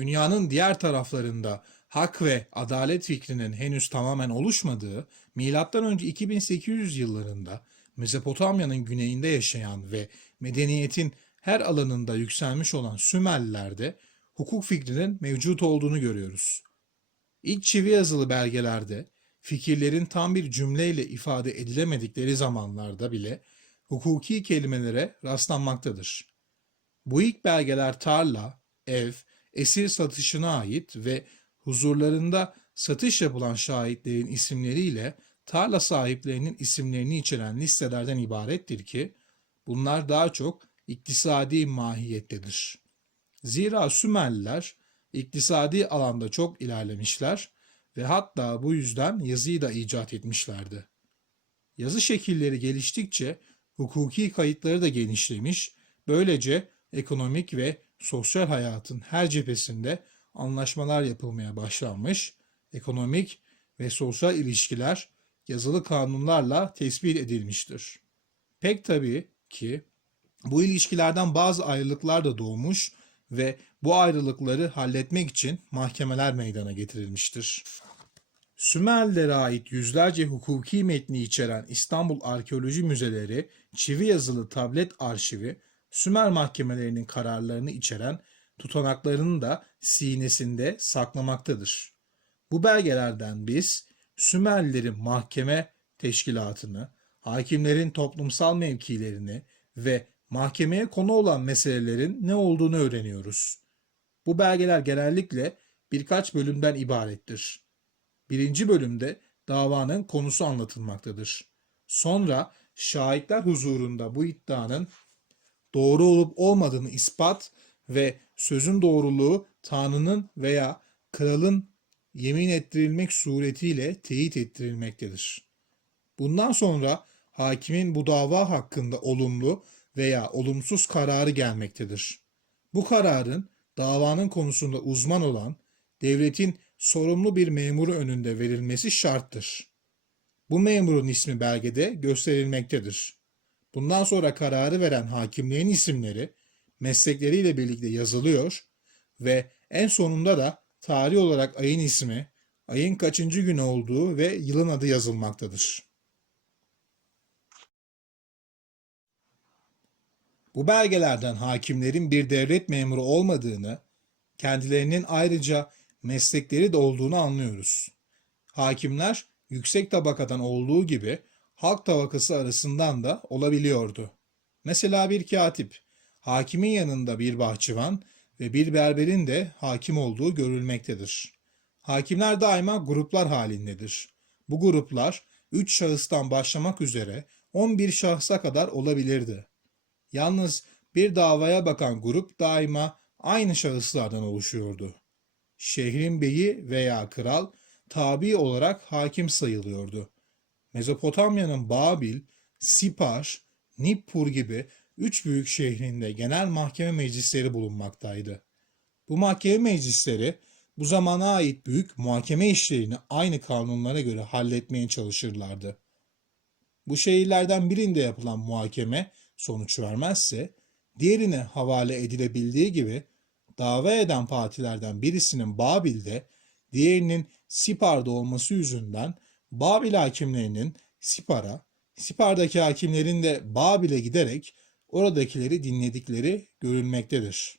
dünyanın diğer taraflarında hak ve adalet fikrinin henüz tamamen oluşmadığı, M.Ö. 2800 yıllarında Mezopotamya'nın güneyinde yaşayan ve medeniyetin her alanında yükselmiş olan Sümerlilerde hukuk fikrinin mevcut olduğunu görüyoruz. İlk çivi yazılı belgelerde fikirlerin tam bir cümleyle ifade edilemedikleri zamanlarda bile hukuki kelimelere rastlanmaktadır. Bu ilk belgeler tarla, ev, esir satışına ait ve huzurlarında satış yapılan şahitlerin isimleriyle tarla sahiplerinin isimlerini içeren listelerden ibarettir ki bunlar daha çok iktisadi mahiyettedir. Zira Sümerliler iktisadi alanda çok ilerlemişler ve hatta bu yüzden yazıyı da icat etmişlerdi. Yazı şekilleri geliştikçe hukuki kayıtları da genişlemiş, böylece ekonomik ve sosyal hayatın her cephesinde anlaşmalar yapılmaya başlanmış, ekonomik ve sosyal ilişkiler yazılı kanunlarla tespit edilmiştir. Pek tabii ki bu ilişkilerden bazı ayrılıklar da doğmuş ve bu ayrılıkları halletmek için mahkemeler meydana getirilmiştir. Sümerlilere ait yüzlerce hukuki metni içeren İstanbul Arkeoloji Müzeleri, çivi yazılı tablet arşivi, Sümer mahkemelerinin kararlarını içeren tutanaklarını da sinesinde saklamaktadır. Bu belgelerden biz Sümerlilerin mahkeme teşkilatını, hakimlerin toplumsal mevkilerini ve mahkemeye konu olan meselelerin ne olduğunu öğreniyoruz. Bu belgeler genellikle birkaç bölümden ibarettir. Birinci bölümde davanın konusu anlatılmaktadır. Sonra şahitler huzurunda bu iddianın doğru olup olmadığını ispat ve sözün doğruluğu Tanrı'nın veya kralın yemin ettirilmek suretiyle teyit ettirilmektedir. Bundan sonra hakimin bu dava hakkında olumlu veya olumsuz kararı gelmektedir. Bu kararın davanın konusunda uzman olan devletin sorumlu bir memuru önünde verilmesi şarttır. Bu memurun ismi belgede gösterilmektedir. Bundan sonra kararı veren hakimlerin isimleri meslekleriyle birlikte yazılıyor ve en sonunda da tarih olarak ayın ismi, ayın kaçıncı gün olduğu ve yılın adı yazılmaktadır. Bu belgelerden hakimlerin bir devlet memuru olmadığını, kendilerinin ayrıca meslekleri de olduğunu anlıyoruz. Hakimler yüksek tabakadan olduğu gibi halk tabakası arasından da olabiliyordu. Mesela bir katip, hakimin yanında bir bahçıvan ve bir berberin de hakim olduğu görülmektedir. Hakimler daima gruplar halindedir. Bu gruplar 3 şahıstan başlamak üzere 11 şahsa kadar olabilirdi. Yalnız bir davaya bakan grup daima aynı şahıslardan oluşuyordu. Şehrin beyi veya kral tabi olarak hakim sayılıyordu. Mezopotamya'nın Babil, Sipar, Nippur gibi üç büyük şehrinde genel mahkeme meclisleri bulunmaktaydı. Bu mahkeme meclisleri bu zamana ait büyük muhakeme işlerini aynı kanunlara göre halletmeye çalışırlardı. Bu şehirlerden birinde yapılan muhakeme sonuç vermezse diğerine havale edilebildiği gibi dava eden partilerden birisinin Babil'de diğerinin Sipar'da olması yüzünden Babil hakimlerinin Sipar'a, Sipar'daki hakimlerin de Babil'e giderek oradakileri dinledikleri görülmektedir.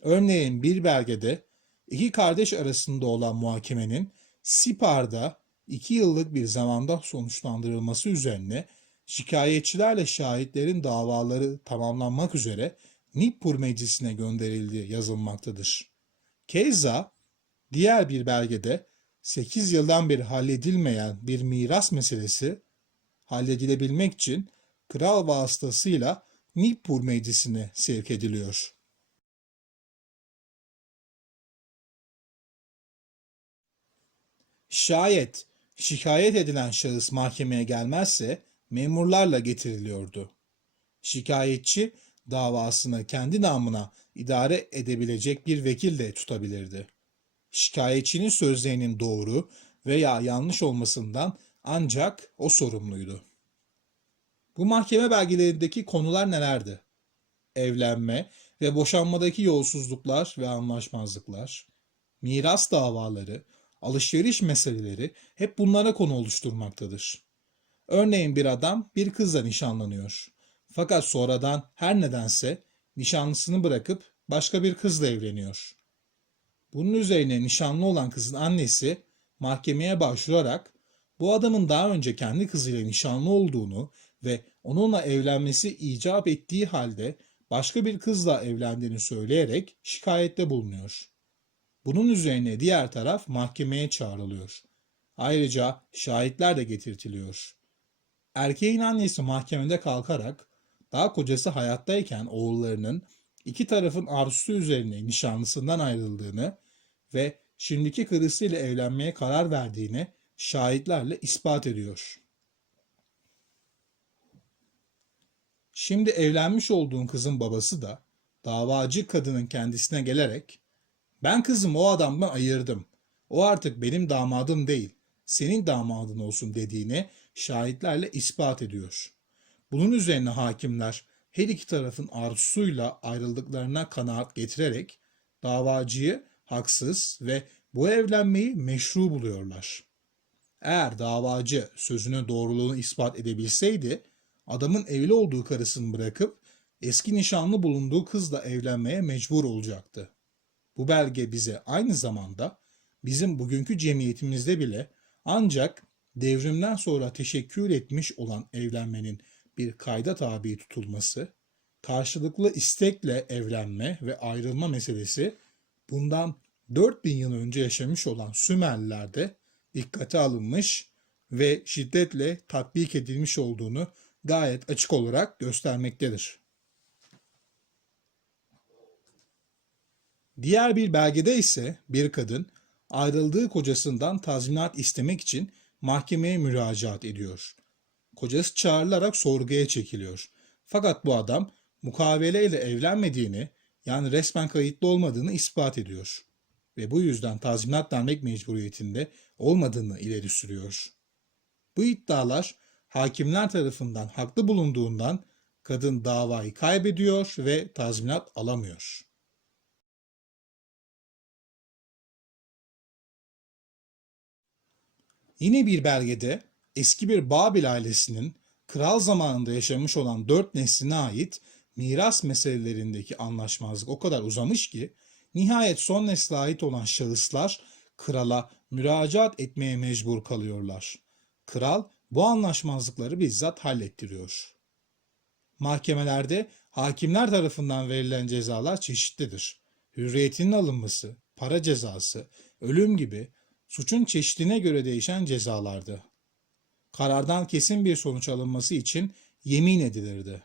Örneğin bir belgede iki kardeş arasında olan muhakemenin Sipar'da iki yıllık bir zamanda sonuçlandırılması üzerine şikayetçilerle şahitlerin davaları tamamlanmak üzere Nippur Meclisi'ne gönderildiği yazılmaktadır. Keza diğer bir belgede 8 yıldan beri halledilmeyen bir miras meselesi halledilebilmek için kral vasıtasıyla Nippur Meclisi'ne sevk ediliyor. Şayet şikayet edilen şahıs mahkemeye gelmezse memurlarla getiriliyordu. Şikayetçi davasını kendi namına idare edebilecek bir vekil de tutabilirdi. Şikayetçinin sözlerinin doğru veya yanlış olmasından ancak o sorumluydu. Bu mahkeme belgelerindeki konular nelerdi? Evlenme ve boşanmadaki yolsuzluklar ve anlaşmazlıklar, miras davaları, alışveriş meseleleri hep bunlara konu oluşturmaktadır. Örneğin bir adam bir kızla nişanlanıyor. Fakat sonradan her nedense nişanlısını bırakıp başka bir kızla evleniyor. Bunun üzerine nişanlı olan kızın annesi mahkemeye başvurarak bu adamın daha önce kendi kızıyla nişanlı olduğunu ve onunla evlenmesi icap ettiği halde başka bir kızla evlendiğini söyleyerek şikayette bulunuyor. Bunun üzerine diğer taraf mahkemeye çağrılıyor. Ayrıca şahitler de getirtiliyor. Erkeğin annesi mahkemede kalkarak daha kocası hayattayken oğullarının iki tarafın arzusu üzerine nişanlısından ayrıldığını ve şimdiki karısıyla evlenmeye karar verdiğini şahitlerle ispat ediyor. Şimdi evlenmiş olduğun kızın babası da davacı kadının kendisine gelerek ben kızım o adamdan ayırdım. O artık benim damadım değil, senin damadın olsun dediğini şahitlerle ispat ediyor. Bunun üzerine hakimler her iki tarafın arzusuyla ayrıldıklarına kanaat getirerek davacıyı haksız ve bu evlenmeyi meşru buluyorlar. Eğer davacı sözünün doğruluğunu ispat edebilseydi, adamın evli olduğu karısını bırakıp eski nişanlı bulunduğu kızla evlenmeye mecbur olacaktı. Bu belge bize aynı zamanda bizim bugünkü cemiyetimizde bile ancak devrimden sonra teşekkür etmiş olan evlenmenin bir kayda tabi tutulması, karşılıklı istekle evlenme ve ayrılma meselesi bundan 4000 yıl önce yaşamış olan Sümerlilerde dikkate alınmış ve şiddetle tatbik edilmiş olduğunu gayet açık olarak göstermektedir. Diğer bir belgede ise bir kadın ayrıldığı kocasından tazminat istemek için mahkemeye müracaat ediyor. Kocası çağrılarak sorguya çekiliyor. Fakat bu adam mukaveleyle evlenmediğini yani resmen kayıtlı olmadığını ispat ediyor. Ve bu yüzden tazminat vermek mecburiyetinde olmadığını ileri sürüyor. Bu iddialar hakimler tarafından haklı bulunduğundan kadın davayı kaybediyor ve tazminat alamıyor. Yine bir belgede eski bir Babil ailesinin kral zamanında yaşamış olan dört nesline ait miras meselelerindeki anlaşmazlık o kadar uzamış ki nihayet son nesle ait olan şahıslar krala müracaat etmeye mecbur kalıyorlar. Kral bu anlaşmazlıkları bizzat hallettiriyor. Mahkemelerde hakimler tarafından verilen cezalar çeşitlidir. Hürriyetinin alınması, para cezası, ölüm gibi suçun çeşidine göre değişen cezalardı. Karardan kesin bir sonuç alınması için yemin edilirdi.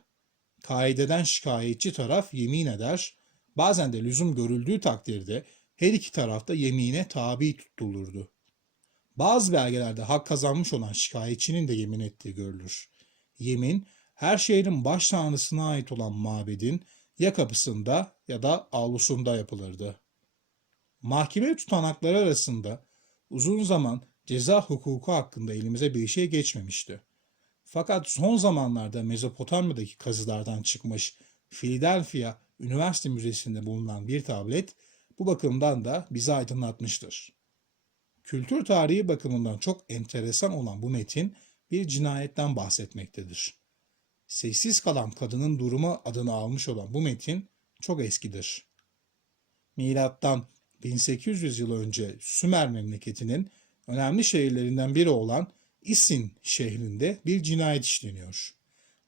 Kaideden şikayetçi taraf yemin eder, bazen de lüzum görüldüğü takdirde her iki tarafta yemine tabi tutulurdu. Bazı belgelerde hak kazanmış olan şikayetçinin de yemin ettiği görülür. Yemin, her şehrin baş tanrısına ait olan mabedin ya kapısında ya da avlusunda yapılırdı. Mahkeme tutanakları arasında uzun zaman ceza hukuku hakkında elimize bir şey geçmemişti. Fakat son zamanlarda Mezopotamya'daki kazılardan çıkmış Philadelphia Üniversite Müzesi'nde bulunan bir tablet bu bakımdan da bizi aydınlatmıştır. Kültür tarihi bakımından çok enteresan olan bu metin bir cinayetten bahsetmektedir. Sessiz kalan kadının durumu adını almış olan bu metin çok eskidir. Milattan 1800 yıl önce Sümer memleketinin önemli şehirlerinden biri olan İsin şehrinde bir cinayet işleniyor.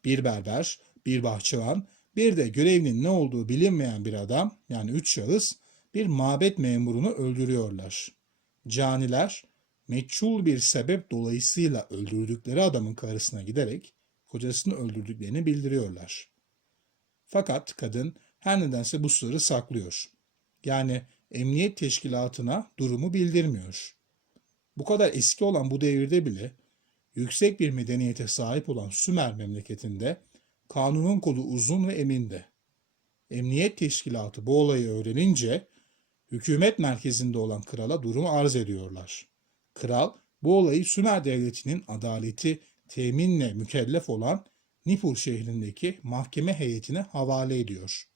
Bir berber, bir bahçıvan, bir de görevinin ne olduğu bilinmeyen bir adam yani üç şahıs bir mabet memurunu öldürüyorlar. Caniler meçhul bir sebep dolayısıyla öldürdükleri adamın karısına giderek kocasını öldürdüklerini bildiriyorlar. Fakat kadın her nedense bu sırrı saklıyor. Yani emniyet teşkilatına durumu bildirmiyor. Bu kadar eski olan bu devirde bile yüksek bir medeniyete sahip olan Sümer memleketinde kanunun kolu uzun ve emindi. Emniyet teşkilatı bu olayı öğrenince hükümet merkezinde olan krala durumu arz ediyorlar. Kral bu olayı Sümer devletinin adaleti teminle mükellef olan Nipur şehrindeki mahkeme heyetine havale ediyor.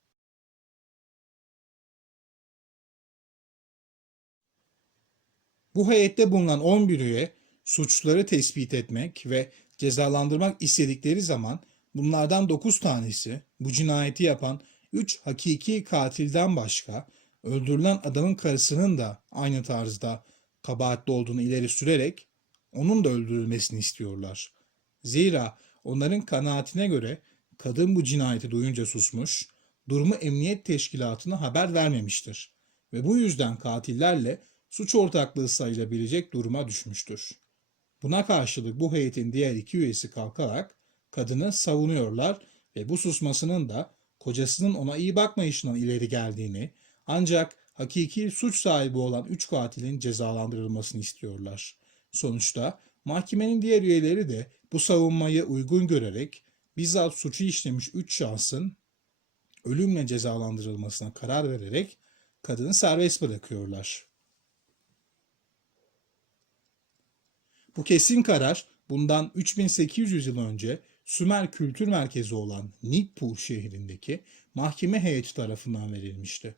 Bu heyette bulunan 11 üye suçları tespit etmek ve cezalandırmak istedikleri zaman bunlardan 9 tanesi bu cinayeti yapan 3 hakiki katilden başka öldürülen adamın karısının da aynı tarzda kabahatli olduğunu ileri sürerek onun da öldürülmesini istiyorlar. Zira onların kanaatine göre kadın bu cinayeti duyunca susmuş, durumu emniyet teşkilatına haber vermemiştir ve bu yüzden katillerle suç ortaklığı sayılabilecek duruma düşmüştür. Buna karşılık bu heyetin diğer iki üyesi kalkarak kadını savunuyorlar ve bu susmasının da kocasının ona iyi bakmayışından ileri geldiğini ancak hakiki suç sahibi olan üç katilin cezalandırılmasını istiyorlar. Sonuçta mahkemenin diğer üyeleri de bu savunmayı uygun görerek bizzat suçu işlemiş üç şahsın ölümle cezalandırılmasına karar vererek kadını serbest bırakıyorlar. Bu kesin karar bundan 3800 yıl önce Sümer kültür merkezi olan Nippur şehrindeki mahkeme heyeti tarafından verilmişti.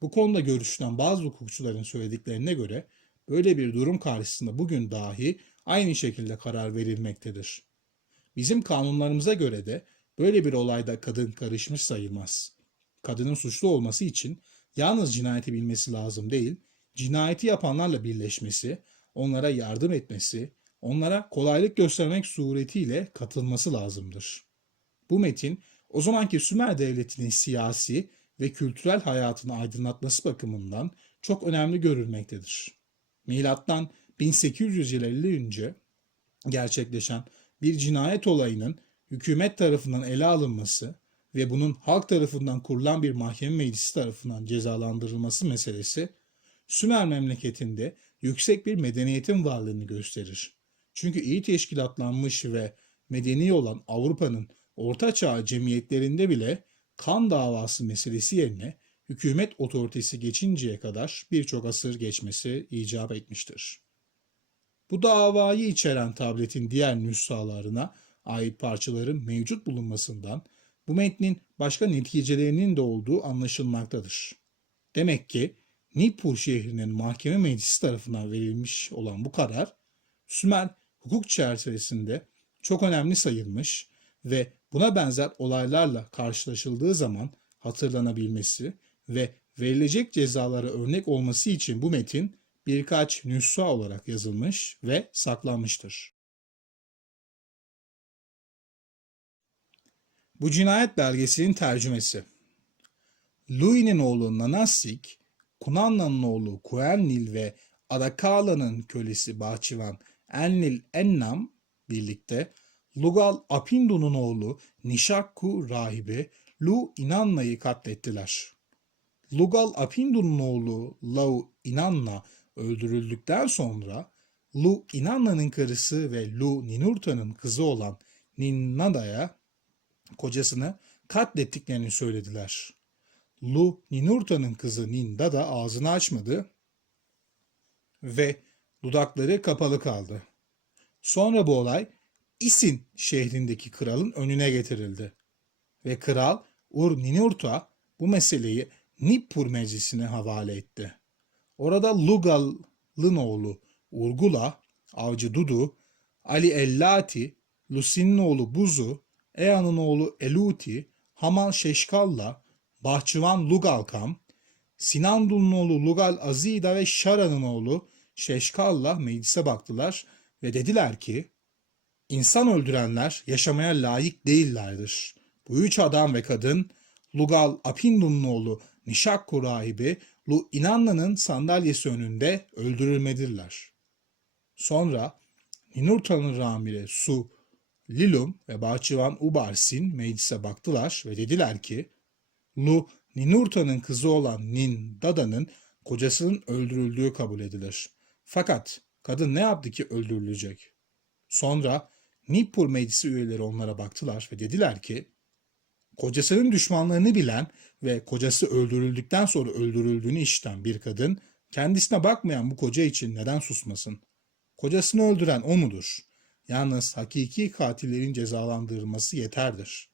Bu konuda görüşülen bazı hukukçuların söylediklerine göre böyle bir durum karşısında bugün dahi aynı şekilde karar verilmektedir. Bizim kanunlarımıza göre de böyle bir olayda kadın karışmış sayılmaz. Kadının suçlu olması için yalnız cinayeti bilmesi lazım değil, cinayeti yapanlarla birleşmesi, onlara yardım etmesi, onlara kolaylık göstermek suretiyle katılması lazımdır. Bu metin o zamanki Sümer devletinin siyasi ve kültürel hayatını aydınlatması bakımından çok önemli görülmektedir. Milattan 1800 yıl 50 önce gerçekleşen bir cinayet olayının hükümet tarafından ele alınması ve bunun halk tarafından kurulan bir mahkeme meclisi tarafından cezalandırılması meselesi Sümer memleketinde yüksek bir medeniyetin varlığını gösterir. Çünkü iyi teşkilatlanmış ve medeni olan Avrupa'nın orta çağ cemiyetlerinde bile kan davası meselesi yerine hükümet otoritesi geçinceye kadar birçok asır geçmesi icap etmiştir. Bu davayı içeren tabletin diğer nüshalarına ait parçaların mevcut bulunmasından bu metnin başka neticelerinin de olduğu anlaşılmaktadır. Demek ki Nippur şehrinin mahkeme meclisi tarafından verilmiş olan bu karar Sümer hukuk çerçevesinde çok önemli sayılmış ve buna benzer olaylarla karşılaşıldığı zaman hatırlanabilmesi ve verilecek cezalara örnek olması için bu metin birkaç nüsha olarak yazılmış ve saklanmıştır. Bu cinayet belgesinin tercümesi Louis'nin oğlu Nanasik, Kunanna'nın oğlu Kuennil ve Arakala'nın kölesi bahçıvan Enlil Ennam birlikte Lugal Apindu'nun oğlu Nishakku rahibi Lu Inanna'yı katlettiler. Lugal Apindu'nun oğlu Lau Inanna öldürüldükten sonra Lu Inanna'nın karısı ve Lu Ninurta'nın kızı olan Ninnada'ya kocasını katlettiklerini söylediler. Lu Ninurta'nın kızı Ninda da ağzını açmadı ve dudakları kapalı kaldı. Sonra bu olay İsin şehrindeki kralın önüne getirildi. Ve kral Ur Ninurta bu meseleyi Nippur meclisine havale etti. Orada Lugal'ın oğlu Urgula, Avcı Dudu, Ali Ellati, Lusin'in oğlu Buzu, Ea'nın oğlu Eluti, Haman Şeşkalla, Bahçıvan Lugalkam, Sinandul'un oğlu Lugal Azida ve Şara'nın oğlu Şeşkalla meclise baktılar ve dediler ki, İnsan öldürenler yaşamaya layık değillerdir. Bu üç adam ve kadın, Lugal Apindu'nun oğlu Nişakku rahibi Lu Inanna'nın sandalyesi önünde öldürülmedirler. Sonra Ninurta'nın ramire Su, Lilum ve bahçıvan Ubarsin meclise baktılar ve dediler ki, Lu Ninurta'nın kızı olan Nin Dada'nın kocasının öldürüldüğü kabul edilir. Fakat kadın ne yaptı ki öldürülecek? Sonra Nippur meclisi üyeleri onlara baktılar ve dediler ki, kocasının düşmanlarını bilen ve kocası öldürüldükten sonra öldürüldüğünü işiten bir kadın, kendisine bakmayan bu koca için neden susmasın? Kocasını öldüren o mudur? Yalnız hakiki katillerin cezalandırılması yeterdir.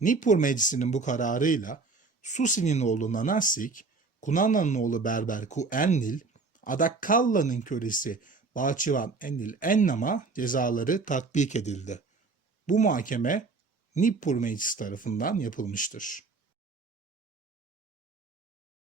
Nippur meclisinin bu kararıyla Susi'nin oğlu Nanasik, Kunana'nın oğlu Berber Kuennil, Adakkalla'nın kölesi Bahçıvan Enlil Ennam'a cezaları tatbik edildi. Bu muhakeme Nippur Meclisi tarafından yapılmıştır.